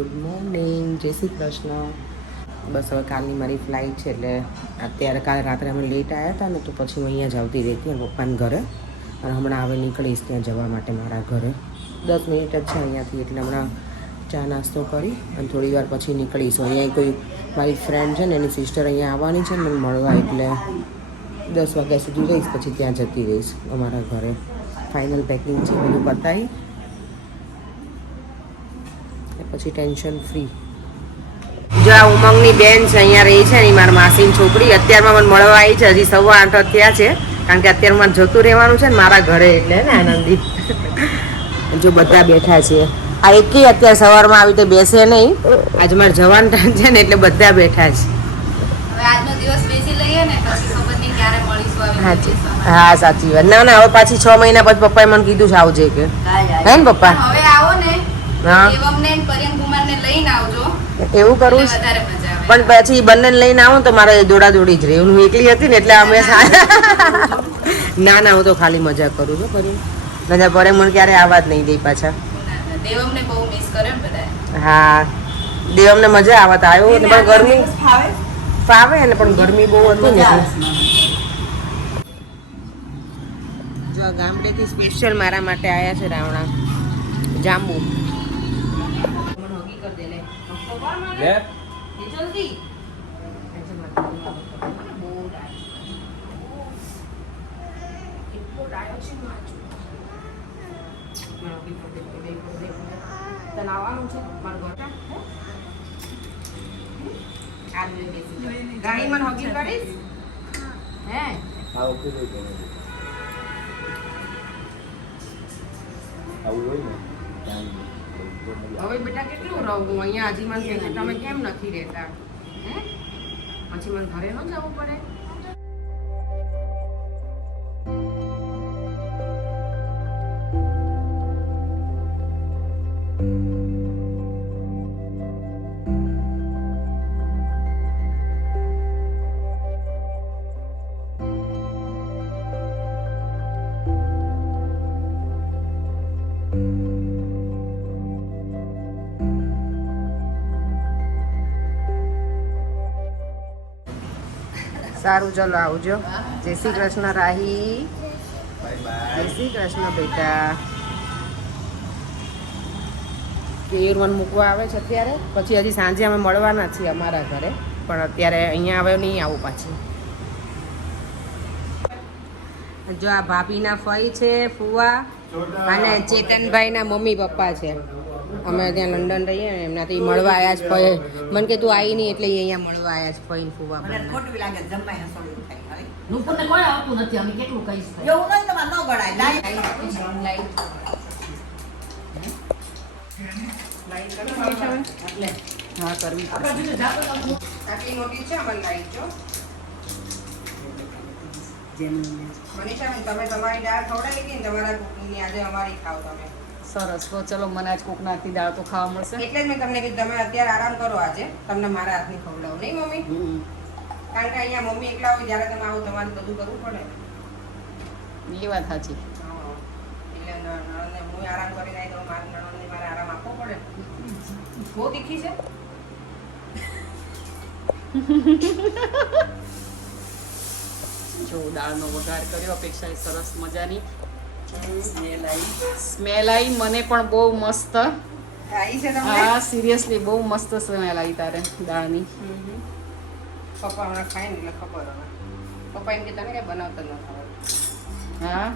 Good morning, જય શ્રી કૃષ્ણ. બસ હવે કાલની મારી ફ્લાઇટ છે એટલે અત્યારે કાલે રાત્રે અમે લેટ આવ્યા હતા ને તો પછી હું અહીંયા જ આવતી રહેતી પપ્પાના ઘરે અને હમણાં હવે નીકળીશ ત્યાં જવા માટે મારા ઘરે 10 મિનિટ જ છે અહીંયાથી એટલે હમણાં ચા નાસ્તો કરી અને થોડી વાર પછી નીકળીશું. અહીંયા કોઈ મારી ફ્રેન્ડ છે ને એની સિસ્ટર અહીંયા આવવાની છે મને મળવા એટલે 10 વાગ્યા સુધી રહીશ પછી ત્યાં જતી રહીશ અમારા ઘરે. ફાઇનલ પેકિંગ છે બધું પતાવી પછી ટેન્શન ફ્રી. જો આ ઉમંગની બેન છે અહીંયા રહી છે ને મારા માસીની છોકરી અત્યારમાં મને મળવા આવી છે. હજી 8:15 થયા છે કારણ કે અત્યારે મારે જતું રહેવાનું છે ને મારા ઘરે એટલે ને આનંદી. જો બધા બેઠા છે આ એકેય અત્યારે સવારમાં આવી રીતે બેસે નહીં. આજે મારે જવાનું ટાઈમ છે ને એટલે બધા બેઠા છે. હવે આજનો દિવસ બેસી લઈએ ને પછી ખબર નહીં ક્યારે મળીશું. હા સાચી વાત. ના હવે પાછી 6 મહિના પછી પપ્પાએ મને કીધું છે આવજે કે હે ને પપ્પા. હવે આવો ને હા દેવમને પરિયમ કુમારને લઈને આવજો. એવું કરું વધારે મજા આવે. પણ પછી બંને લઈને આવું તો મારે દોડા દોડી જ રહે. હું એકલી હતી ને એટલે અમે ના હું તો ખાલી મજા કરું છું કરી બધા પરે મને ક્યારે આવા જ નહીં દે પાછા. દેવમને બહુ મિસ કરે ને બધા. હા દેવમને મજા આવત આવ્યો ને પણ ગરમી ફાવે ને પણ ગરમી બહુ હતી ને જો ગામડેથી સ્પેશિયલ મારા માટે આવ્યા છે રાવણા જાંબુ. ગાડીમાં હોગી કરીશ હે હવે બેટા કેટલું રહું અહીંયા હજી મને કે તમે કેમ નથી રહેતા હે પછી મને ઘરે ન જવું પડે. સારું ચલો આવજો. જય શ્રી કૃષ્ણ રાહી. જય શ્રી કૃષ્ણ બેટા. કેયુર મને મૂકવા આવે છે અત્યારે પછી હજી સાંજે અમે મળવાના છીએ અમારા ઘરે પણ અત્યારે અહીંયા આવે નહીં આવું પાછી. જો આ ભાભીના ફઈ છે ફુવા અને ચેતનભાઈના મમ્મી પપ્પા છે. અમે ત્યાં લંડન રહીએ ને એમનાથી મળવા આવ્યા છે ફઈ. મને કે તું આવી નહીં એટલે અહીંયા મળવા આવ્યા છે ફઈ ફુવા. નુપુરને કોઈ આવતું નથી અમે કેટલું કહીશ એવું નહીં તમારે ન ગળાય લાઈટ હા કરવી આટલી મોટી છે મને લાઈટ જો મનીષાબેન તમે તમારી દાળ ખવડાવી હતી ને તમારા કુકની આજે અમારી ખાવ તમે. સરસ તો ચલો મને આજ કોકનાથી દાળ તો ખાવા મળશે. એટલે જ મેં તમને કીધું તમે અત્યારે આરામ કરો આજે તમને મારા હાથની ખવડાવું નહીં મમ્મી. કારણ કે અહીંયા મમ્મી એકલા હોય જ્યારે તમે આવો તમારે બધું કરવું પડે. એ વાત સાચી. એટલે નણંદને હું આરામ કરીને આવી તો મારા નણંદને મારે આરામ આપવો પડે. બહુ તીખી છે. જો દાળનો વઘાર કર્યો અપેક્ષા સરસ મજાની સ્મેલ આવી મને પણ બહુ મસ્ત. હા સિરિયસલી બહુ મસ્ત સ્મેલ આવી તારે દાળની. પપ્પા હમણાં ખાય ને એટલે ખબર હવે. પપ્પા એમ કે તને કઈ બનાવતા ન ખબર. હા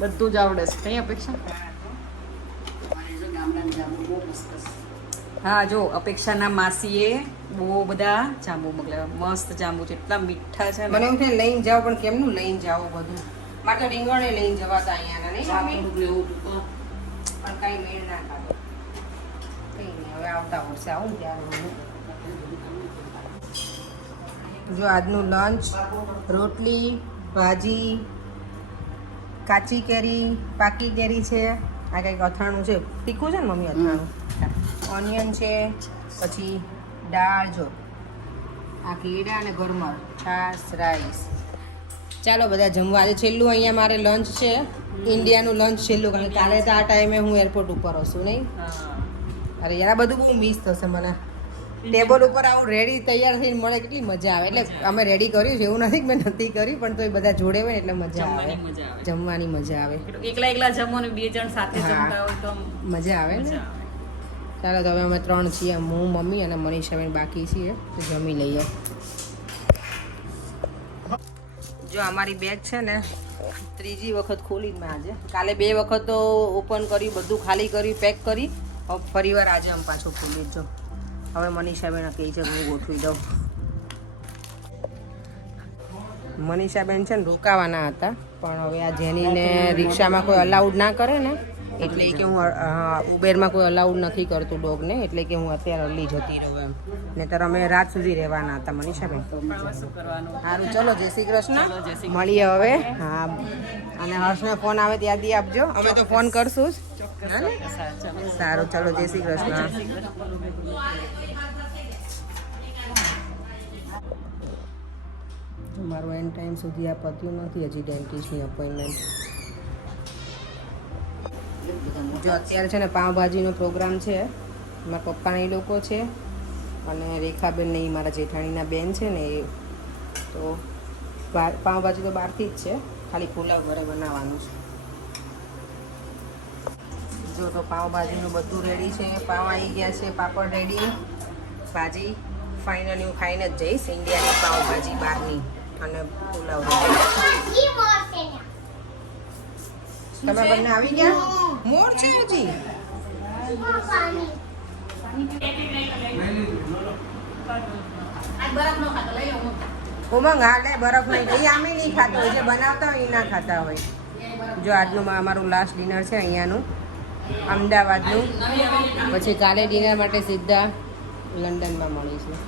બધું જ આવડે છે. કઈ અપેક્ષા? હા જો અપેક્ષાના માસીએ બહુ બધા જાંબુ મોકલ્યા. મસ્ત જાંબુ છે એટલા મીઠા છે. મને એવું થાય લઈને જાવ પણ કેમનું લઈને જાવ બધું. મારે તો રીંગણે લઈને જવાતા અહીંયા નહીં મમ્મી. પણ કઈ મેળ ના ખાધો. કઈ નહીં હવે આવતા વર્ષે આવું ત્યારે. જો આજનું લંચ રોટલી ભાજી કાચી કેરી પાકી કેરી છે. આ કંઈક અથાણું છે તીખું છે ને મમ્મી અથાણું. ઓનિયન છે પછી દાળ જો આ કીડા અને ગરમર છાશ રાઈસ. ચાલો બધા જમવા. આજે છેલ્લું અહીંયા મારે લંચ છે ઇન્ડિયાનું લંચ છેલ્લું કારણ કે કાલે તો આ ટાઈમે હું એરપોર્ટ ઉપર હશું નહીં અરે યાર આ બધું બહુ મિસ થશે મને ટેબલ ઉપર આવું રેડી તૈયાર થઈને મળે કેટલી મજા આવે એટલે અમે રેડી કર્યું છે એવું નથી કે મેં નથી કર્યું પણ તોય બધા જોડે હોય ને એટલે મજા આવે જમવાની મજા આવે એકલા એકલા જમો ને 2 જણ સાથે હા. જમતા હોય તો મજા આવે ને ચાલો તો હવે અમે 3 છીએ હું મમ્મી અને મનીષાબેન બાકી છીએ તો જમી લઈએ જો અમારી બેગ છે ને ત્રીજી વખત ખોલી મેં આજે કાલે 2 વખત તો ઓપન કર્યું બધું ખાલી કર્યું પેક કરી હવે ફરીવાર આજે આમ પાછું ખોલી જો હવે મનીષાબેન કહી છે હું ગોઠવી દઉં મનીષાબેન છે ને રોકાવાના હતા પણ હવે આ જેનીને રિક્ષામાં કોઈ અલાઉડ ના કરે ને એટલે કે હું ઉબેરમાં કોઈ અલાઉડ નથી કરતું ડોગને એટલે કે હું અત્યારે અલ્લી જતી રહું એમ નહીંતર અમે રાત સુધી રહેવાના હતા મનીષાબેન શું કરવાનું સારું ચલો જય શ્રી કૃષ્ણ મળીએ હવે હા અને હર્ષને ફોન આવે ત્યાં દી આપજો અમે તો ફોન કરશું જ હા ને? સારું ચલો જય શ્રી કૃષ્ણ મારું એન્ડ ટાઈમ સુધી આ પત્યું નથી હજી ડેન્ટિસ્ટની અપોઇન્ટમેન્ટ જો અત્યારે છે ને પાવભાજીનો પ્રોગ્રામ છે મારા પપ્પાના એ લોકો છે અને રેખાબેન ને ઈ મારા જેઠાણીના બેન છે ને એ તો પાવભાજી તો બહારથી જ છે ખાલી પુલાવ ઘરે બનાવવાનું છે જો તો પાવભાજીનું બધું રેડી છે પાવ આવી ગયા છે પાપડ રેડી ભાજી ફાઇનલી હું ખાઈને જ જઈશ ઇન્ડિયાની પાવભાજી બહારની અને પુલાવ રેડી તમે બંને આવી ગયા મોર છે હજી ઉમંગ હા લે બરફ નહીં એ આમે નહીં ખાતો હોય જે બનાવતા હોય એ ના ખાતા હોય જો આજનું અમારું લાસ્ટ ડિનર છે અહીંયાનું અમદાવાદનું પછી કાલે ડિનર માટે સીધા લંડનમાં મળીશું